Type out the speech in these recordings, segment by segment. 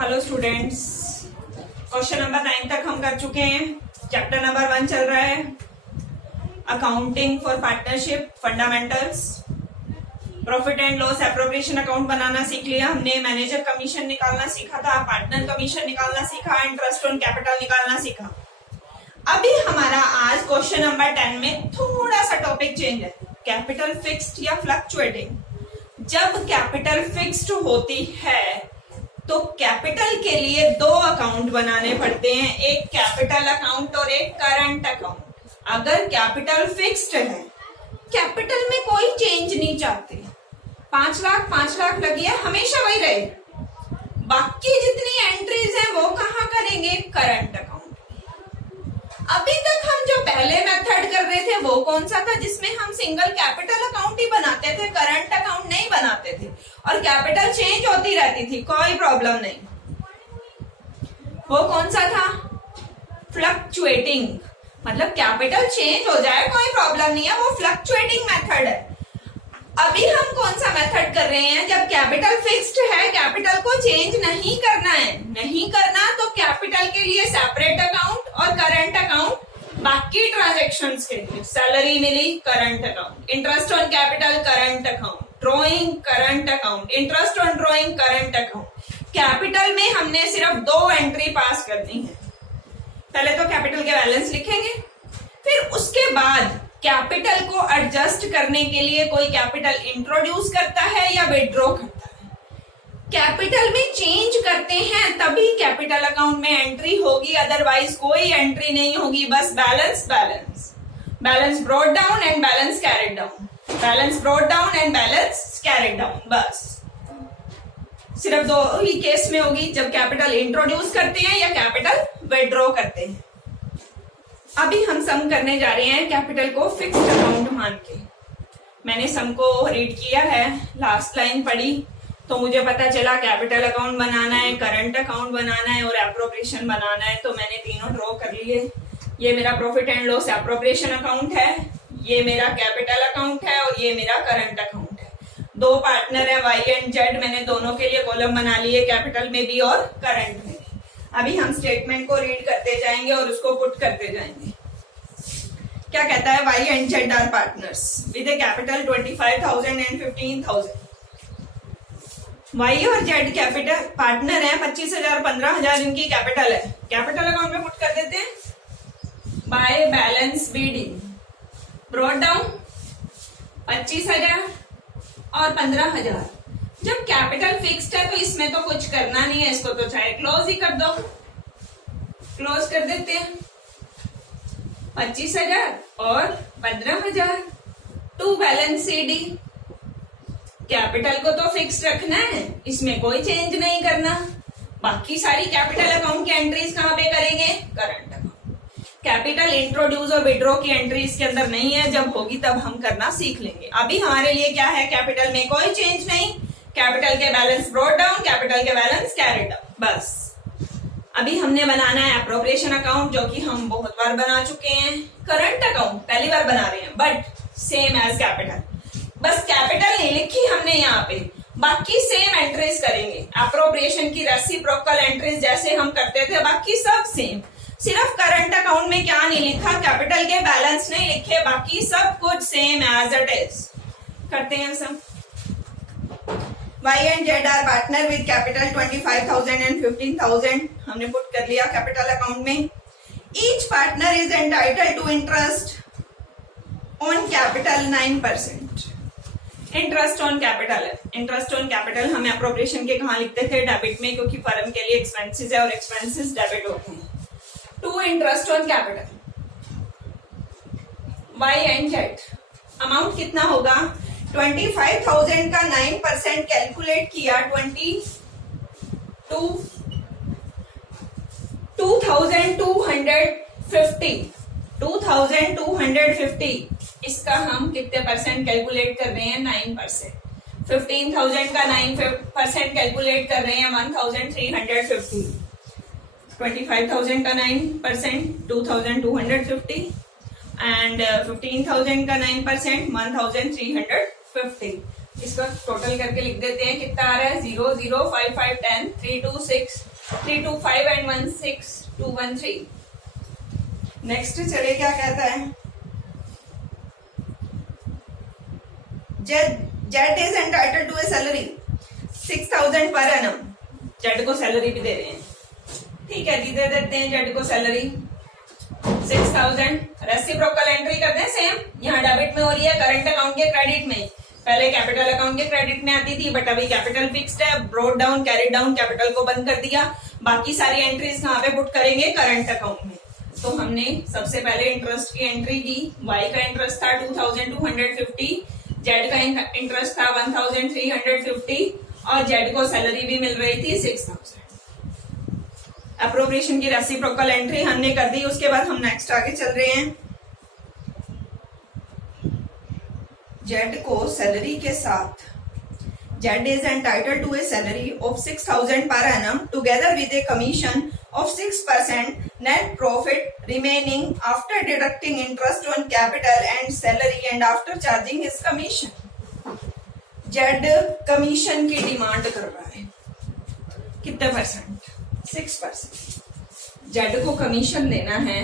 Hello students, question number 9 तक हम कर चुके हैं। चैप्टर नंबर 1 चल रहा है, accounting for partnership fundamentals. Profit and loss appropriation account बनाना सीख लिया हमने, मैनेजर कमीशन निकालना सीखा था, पार्टनर कमीशन निकालना सीखा, इंटरेस्ट ऑन कैपिटल निकालना सीखा। अभी हमारा आज क्वेश्चन नंबर 10 में थोड़ा सा टॉपिक चेंज है, कैपिटल फिक्स्ड या फ्लक्चुएटिंग। जब कैपिटल फिक्स्ड होती है तो कैपिटल के लिए दो अकाउंट बनाने पड़ते हैं, एक कैपिटल अकाउंट और एक करंट अकाउंट। अगर कैपिटल फिक्स्ड है, कैपिटल में कोई चेंज नहीं चाहते, 5 लाख लगी है, हमेशा वही रहे। बाकी जितनी एंट्रीज है वो कहाँ करेंगे? Current account. अभी तक हम जो पहले मेथड कर रहे थे वो कौन सा था, जिसमें हम सिंगल कैपिटल अकाउंट ही बनाते थे, करंट अकाउंट नहीं बनाते थे, और कैपिटल चेंज होती रहती थी, कोई प्रॉब्लम नहीं। वो कौन सा था? फ्लक्चुएटिंग, मतलब कैपिटल चेंज हो जाए कोई प्रॉब्लम नहीं है, वो फ्लक्चुएटिंग मेथड है। अभी हम कौन सा मेथड कर रहे हैं? जब कैपिटल फिक्स्ड है, कैपिटल को चेंज नहीं करना है, नहीं करना तो कैपिटल के लिए सेपरेट अकाउंट और करंट अकाउंट, बाकी ट्रांजैक्शंस के लिए सैलरी मिली current account, interest on capital current account, drawing current account, interest on drawing current account. Capital में हमने सिर्फ 2 एंट्री पास करनी है। पहले तो कैपिटल के बैलेंस लिखेंगे, फिर उसके बाद कैपिटल को एडजस्ट करने के लिए कोई कैपिटल इंट्रोड्यूस करता है या विड्रॉ करता है। कैपिटल में चेंज करते हैं तभी कैपिटल अकाउंट में एंट्री होगी, अदरवाइज कोई एंट्री नहीं होगी। बस balance brought down and balance carried down, balance brought down and balance carried down. बस सिर्फ 2 ही केस में होगी, जब कैपिटल इंट्रोड्यूस करते हैं या कैपिटल विड्रॉ करते हैं। अभी हम सम करने जा रहे हैं कैपिटल को फिक्स्ड अकाउंट मान के। मैंने सम को रीड किया है, लास्ट लाइन पढ़ी तो मुझे पता चला कैपिटल अकाउंट बनाना है, करंट अकाउंट बनाना है और एप्रोप्रिएशन बनाना है, तो मैंने तीनों ड्रॉ कर लिए। ये मेरा profit and loss appropriation account है, ये मेरा कैपिटल अकाउंट है और ये मेरा करंट अकाउंट है। 2 पार्टनर है Y एंड Z, मैंने दोनों के लिए कॉलम बना लिए, कैपिटल में भी और करंट में भी। अभी हम स्टेटमेंट को रीड करते जाएंगे और उसको पुट करते जाएंगे। क्या कहता है? Y and Z are partners with a capital 25,000 and 15,000। Y और Z कैपिटल पार्टनर है, 25,000 15,000 इनकी कैपिटल है। कैपिटल अकाउंट में पुट कर देते हैं by balance BD, brought down 25,000 और 15,000। जब कैपिटल फिक्स्ड है तो इसमें तो कुछ करना नहीं है, इसको तो चाहे क्लोज ही कर दो, क्लोज कर देते हैं। 25,000 और 15,000 टू बैलेंस CD। कैपिटल को तो फिक्स्ड रखना है, इसमें कोई चेंज नहीं करना। बाकी सारी कैपिटल अकाउंट की एंट्रीज कहां पे करेंगे? Current account. कैपिटल इंट्रोड्यूस और विड्रॉ की एंट्रीज के अंदर नहीं है, जब होगी तब हम करना सीख लेंगे। अभी हमारे लिए क्या है? कैपिटल में कोई चेंज नहीं, कैपिटल के बैलेंस ब्रॉट डाउन, कैपिटल के बैलेंस कैरिड डाउन। बस अभी हमने बनाना है एप्रोप्रिएशन अकाउंट, जो कि हम बहुत बार बना चुके हैं। करंट अकाउंट पहली बार बना रहे हैं, बट सेम एज कैपिटल। बस कैपिटल नहीं लिखी हमने यहाँ पे, बाकी सेम एंट्रीज करेंगे। एप्रोप्रिएशन की रेसिप्रोकल एंट्रीज जैसे हम करते थे, बाकी सब सेम। सिर्फ करंट अकाउंट में क्या नहीं लिखा? कैपिटल के बैलेंस नहीं लिखे, बाकी सब कुछ सेम एज इट इज। करते हैं सब। Y and Z are partner with capital 25,000 and 15,000। हमने पुट कर लिया कैपिटल अकाउंट में। Each partner is entitled to interest on capital 9%। Interest on capital है। इंटरेस्ट ऑन कैपिटल हम एप्रोप्रिएशन के कहाँ लिखते थे? डेबिट में, क्योंकि फर्म के लिए एक्सपेंसेस है और एक्सपेंसेस डेबिट होते हैं। To interest on capital Y and Z। Amount कितना होगा? 25,000 का 9% कैलकुलेट किया, 2,250। इसका हम कितने परसेंट कैलकुलेट कर रहे हैं? 9%। 15,000 का 9% कैलकुलेट कर रहे हैं, 1,350। 25,000 का 9% 2,250 एंड 15,000 का 9% 1,350। इसका टोटल करके लिख देते हैं, कितना आ रहा है 0 0 5 5 10 3 2 6 3 2 5 and 1 6 2 1 3। नेक्स्ट चलिए क्या कहता है, Z is entitled to a salary 6000 per annum. Z को सैलरी भी दे रहे हैं, ठीक है जी, दे देते हैं जेड को सैलरी 6000। रेसिप्रोकल एंट्री करते हैं सेम, यहाँ डेबिट में हो रही है करंट अकाउंट के क्रेडिट में, पहले कैपिटल अकाउंट के क्रेडिट में आती थी, बट अभी कैपिटल फिक्स्ड है, broad down carried down capital को बंद कर दिया, बाकी सारी एंट्रीज कहाँ पे पुट करेंगे, करंट अकाउंट में। तो हमने सबसे पहले इंटरेस्ट की एंट्री की, वाई का इंटरेस्ट था 2250, जेड का इंटरेस्ट था 1350 और जेड को सैलरी भी मिल रही थी 6000। अप्रोप्रिएशन की रेसिप्रोकल एंट्री हमने कर दी, उसके बाद हम नेक्स्ट आगे चल रहे हैं। जेड को सैलरी के साथ, Z is entitled to a salary of 6000 per annum together with a commission of 6% net profit remaining after deducting interest on capital and salary and after charging his commission। Z commission की demand कर रहा है, कितने percent, 6%। Z को commission देना है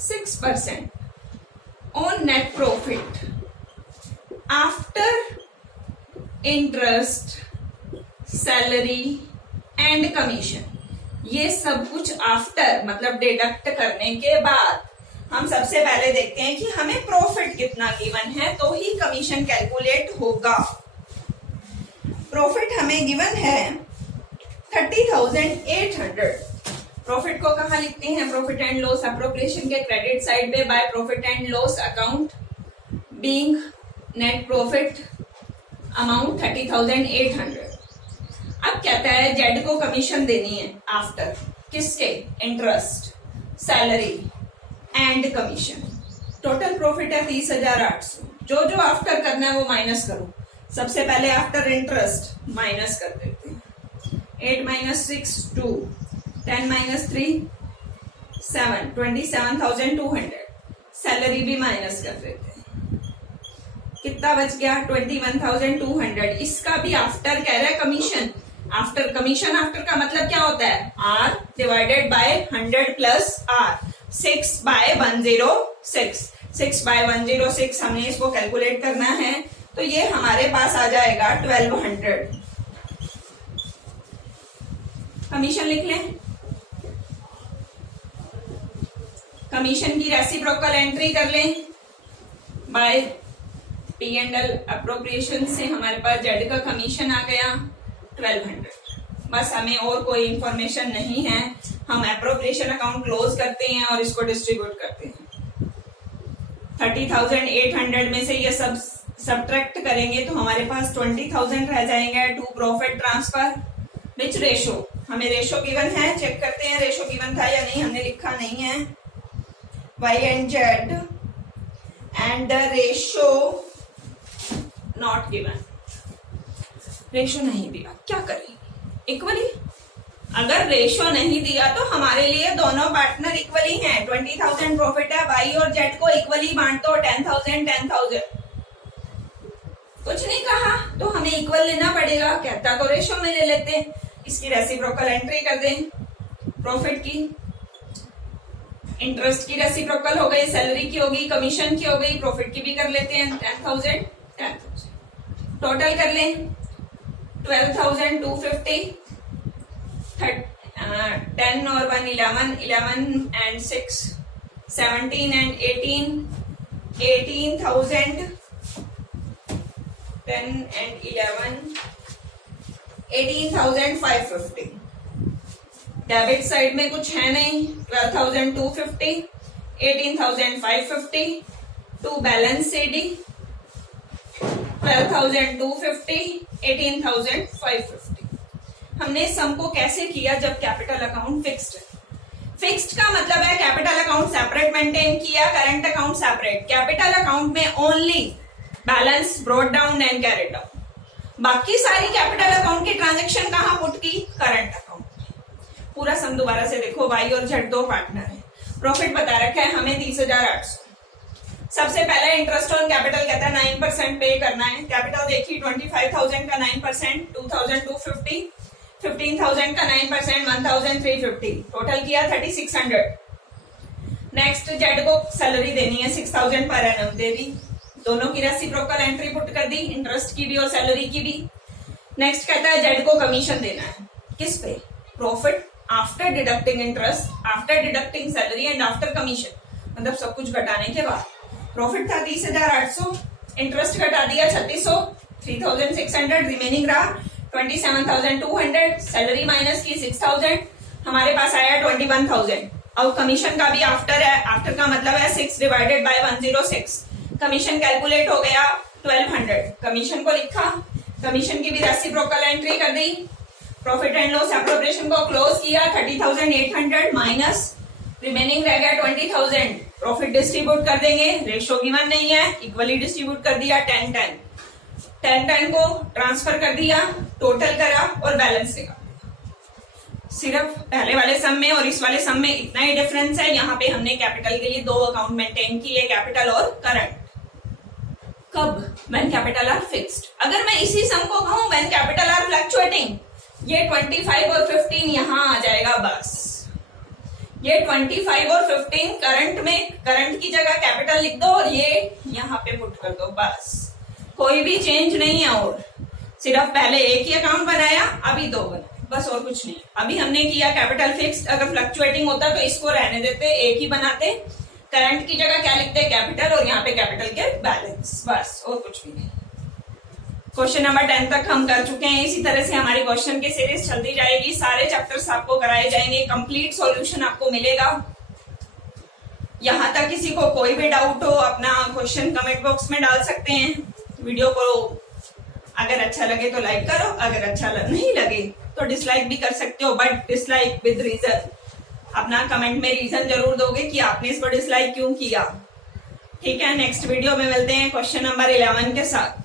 6% on net profit after interest salary and commission. ये सब कुछ आफ्टर मतलब डिडक्ट करने के बाद। हम सबसे पहले देखते हैं कि हमें प्रॉफिट कितना गिवन है तो ही कमीशन कैलकुलेट होगा। प्रॉफिट हमें गिवन है 30,800। प्रॉफिट को कहाँ लिखते हैं, प्रॉफिट एंड लॉस अप्रोप्रिएशन के क्रेडिट साइड पे by profit and loss account being net profit amount 30,800। अब कहता है जेड को कमीशन देनी है आफ्टर किसके, interest salary and commission. Total profit है 30,800। जो जो आफ्टर करना है वो माइनस करो। सबसे पहले आफ्टर इंटरेस्ट माइनस कर देते हैं, 8 - 6 2 10 - 3 7 27,200। सैलरी भी माइनस कर देते हैं, कितना बच गया 21,200। इसका भी आफ्टर कह रहा है कमीशन। आफ्टर कमीशन, आफ्टर का मतलब क्या होता है, R divided by 100 plus R, 6/106। 6/106 हमने इसको कैलकुलेट करना है, तो ये हमारे पास आ जाएगा 1200। कमीशन लिख लें। कमीशन की रेसिप्रोकल एंट्री कर लें बाय P&L अप्रोप्रिएशन से हमारे पास जेड का कमीशन आ गया 1200। बस हमें और कोई इंफॉर्मेशन नहीं है, हम अप्रोप्रिएशन अकाउंट क्लोज करते हैं और इसको डिस्ट्रीब्यूट करते हैं। 30,800 में से ये सब सब्ट्रैक्ट करेंगे तो हमारे पास 20,000 रह जाएंगे to profit transfer. Which ratio, हमें रेशो गिवन है, चेक करते हैं रेशो गिवन था या नहीं, हमने लिखा नहीं है। Y and Z and the ratio not given, ratio नहीं दिया, क्या करें, इक्वली। अगर रेशो नहीं दिया तो हमारे लिए दोनों पार्टनर इक्वली हैं। 20,000 प्रॉफिट है, वाई और जेड को इक्वली बांट दो, 10,000 10,000। कुछ नहीं कहा तो हमें इक्वल लेना पड़ेगा, कहता तो रेशो में ले लेते हैं। इसकी रेसिप्रोकल एंट्री कर दें, प्रॉफिट की, इंटरेस्ट की रेसिप्रोकल हो गई, सैलरी की होगी, कमीशन की हो गई, प्रॉफिट की भी कर लेते हैं 10,000 10,000। टोटल कर लें 12,250, 10 और 1 11, 11 and 6 17 and 18, 18,000, 10 and 11 18,550। Debit side में कुछ है नहीं, 12,250, 18,550 टू बैलेंस सीडी 12,250, 18,550। हमने सम को कैसे किया, जब कैपिटल अकाउंट फिक्स्ड है। फिक्स्ड का मतलब है कैपिटल अकाउंट सेपरेट मेंटेन किया, current account separate. Capital account में only balance brought down and carried down, बाकी सारी कैपिटल अकाउंट की ट्रांजैक्शन कहां पुट की, करंट अकाउंट। पूरा सम दोबारा से देखो, वाई और जेड दो पार्टनर है, प्रॉफिट बता रखा है हमें 30,800, सबसे पहले इंटरेस्ट ऑन कैपिटल कहता है 9% पे करना है। कैपिटल देखिए 25,000 का 9%, 2,250, 15,000 का 9%, 1,350, टोटल किया 3,600। नेक्स्ट जेड को सैलरी देनी है 6,000 पर एनम, दे दी। दोनों की रेसिप्रोकल एंट्री पुट कर दी, इंटरेस्ट की भी और सैलरी की भी। नेक्स्ट कहता है जेड को कमीशन देना है, किस पे? Profit after deducting interest, after deducting salary and after commission, मतलब सब कुछ घटाने के बाद। प्रॉफिट था 30,800, इंटरेस्ट घटा दिया 3,600, 3,600, रिमेनिंग रहा 27,200, सैलरी माइनस की 6,000, हमारे पास आया 21,000। अब कमीशन का भी आफ्टर है, आफ्टर का मतलब है 6 डिवाइडेड बाय 106, कमीशन कैलकुलेट हो गया 1200। कमीशन को लिखा, कमीशन की भी रेसिप्रोकल एंट्री कर दी। प्रॉफिट एंड लॉस एप्रोप्रिएशन को क्लोज किया 30,800 माइनस रिमेनिंग रह गया 20,000। प्रॉफिट डिस्ट्रीब्यूट कर देंगे, रेशो गिवन नहीं है, इक्वली डिस्ट्रीब्यूट कर दिया 10-10, 10-10 को ट्रांसफर कर दिया, टोटल करा और बैलेंस निकाला। सिर्फ पहले वाले सम में और इस वाले सम में इतना ही डिफरेंस है, यहाँ पे हमने कैपिटल के लिए दो अकाउंट मेंटेन किए, कैपिटल और करंट। कब? When capital R fixed. अगर मैं इसी सम को कहूं व्हेन कैपिटल आर फ्लक्चुएटिंग, ये 25 और 15 यहां आ जाएगा बस। ये 25 और 15 करंट में, करंट की जगह कैपिटल लिख दो और ये यहाँ पे पुट कर दो, बस कोई भी चेंज नहीं है। और सिर्फ पहले एक ही अकाउंट बनाया, अभी दो बनाए, बस और कुछ नहीं। अभी हमने किया कैपिटल फिक्स्ड, अगर फ्लक्चुएटिंग होता तो इसको रहने देते, एक ही बनाते, करंट की जगह क्या लिखते? कैपिटल, और यहाँ पे कैपिटल के बैलेंस, बस और कुछ भी नहीं। क्वेश्चन नंबर 10 तक हम कर चुके हैं। इसी तरह से हमारी क्वेश्चन की सीरीज चलती जाएगी, सारे चैप्टर्स आपको कराए जाएंगे, कंप्लीट सॉल्यूशन आपको मिलेगा। यहां तक किसी को कोई भी डाउट हो, अपना क्वेश्चन कमेंट बॉक्स में डाल सकते हैं। वीडियो को अगर अच्छा लगे तो लाइक करो, अगर अच्छा नहीं लगे तो डिसलाइक भी कर सकते हो, बट डिसलाइक विद रीजन। अपना कमेंट में रीजन जरूर दोगे कि आपने इसको डिसलाइक क्यों किया। ठीक है, नेक्स्ट वीडियो में मिलते हैं क्वेश्चन नंबर 11 के साथ।